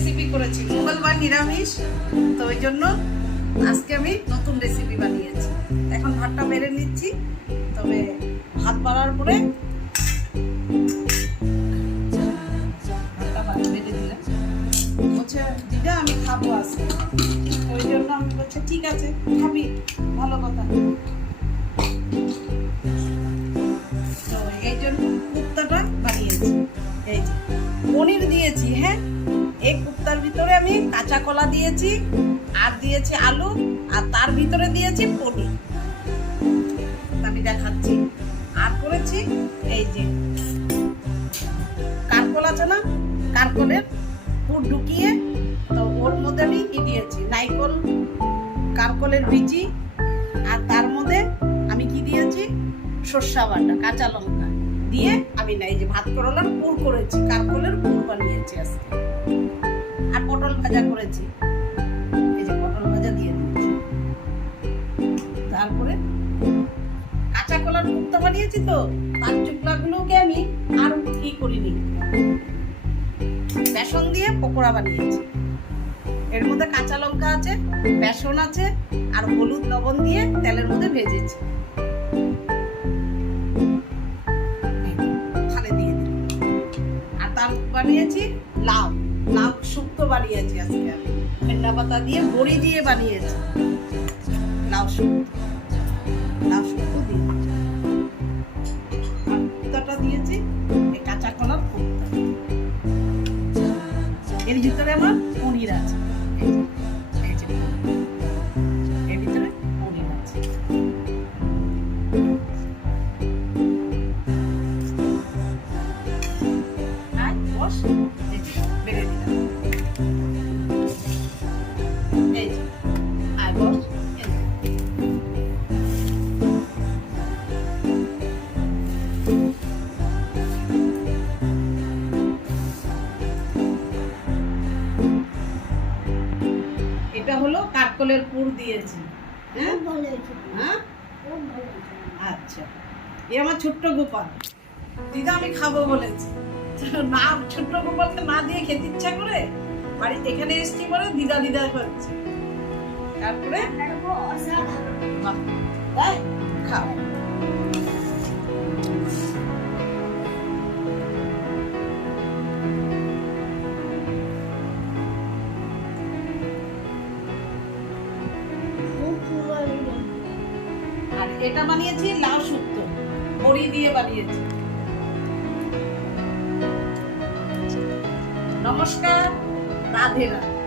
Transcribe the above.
Recipe করেছি, মঙ্গলবার নিরামিষ, তো ওই জন্য আজকে আমি নতুন রেসিপি বানিয়েছি। এখন ভাতটা বেড়ে নিচ্ছি, তবে ভাত বাড়ার পরে ভাতটা বেড়ে দিলাম। বলছে দিদা আমি খাবো আজকে, ওই জন্য আমি বলছি ঠিক আছে খাবি, ভালো কথা। তো এই জন্য কুপ্তাটা বানিয়েছি। এই যে পনির দিয়েছি, হ্যাঁ এই কুপ্তার ভিতরে আমি কাঁচা কলা দিয়েছি, আর দিয়েছি আলু, আর তার ভিতরে দিয়েছি পনির। আমি দেখাচ্ছি। আর করেছি এই যে কারকল আছে না, কারকলের পুর ঢুকিয়ে, তো ওর মধ্যে আমি কি দিয়েছি, নারকেল, কারকলের বিচি, আর তার মধ্যে আমি কি দিয়েছি, সর্ষা বাটা, কাঁচা লঙ্কা দিয়ে আমি এই যে ভাত করলার পুর করেছি, কারকলের পুর বানিয়েছি আজকে। আর পটল ভাজা করেছি, এই যে পটল ভাজা দিয়ে দিয়েছি। তারপরে কাঁচা কলার কুপ্তা বানিয়েছি, তো তার চুকলাগুলোকে আমি আর কি করিনি, বেসন দিয়ে পকোড়া বানিয়েছি। এর মধ্যে কাঁচা লঙ্কা আছে, বেসন আছে, আর হলুদ লবণ দিয়ে তেলের মধ্যে ভেজেছি। থালে দিয়ে দিই। আর তার বানিয়েছি লাউ, লাউ শুক্তো বানিয়েছি আজকে আমি, ধনিয়া পাতা দিয়ে বড়ি দিয়ে বানিয়েছি লাউ শুক্তো। লাউ শুক্তো দিয়ে আর কুপ্তাটা দিয়েছি এই কাঁচা কলার কুপ্তা। এর ভিতরে আমার পনির আছে, এই যে এর ভিতরে পনির আছে। আর বস এই যে বেড়ে দিলাম, এই যে আর বস। এটা হলো কারকলের পুর দিয়েছি, হ্যাঁ হ্যাঁ আচ্ছা। এ আমার ছোট্ট গোপাল, দিদা আমি খাবো বলেছি, না ছোট্ট গোপালকে না দিয়ে খেতে ইচ্ছা করে বাড়িতে এখানে এসছি বলে দিদা দিদা করছে। তারপরে তাই খাও। আর এটা বানিয়েছি লাউ শুক্তো, বড়ি দিয়ে বানিয়েছি। নমস্কার, রাধে রাধে।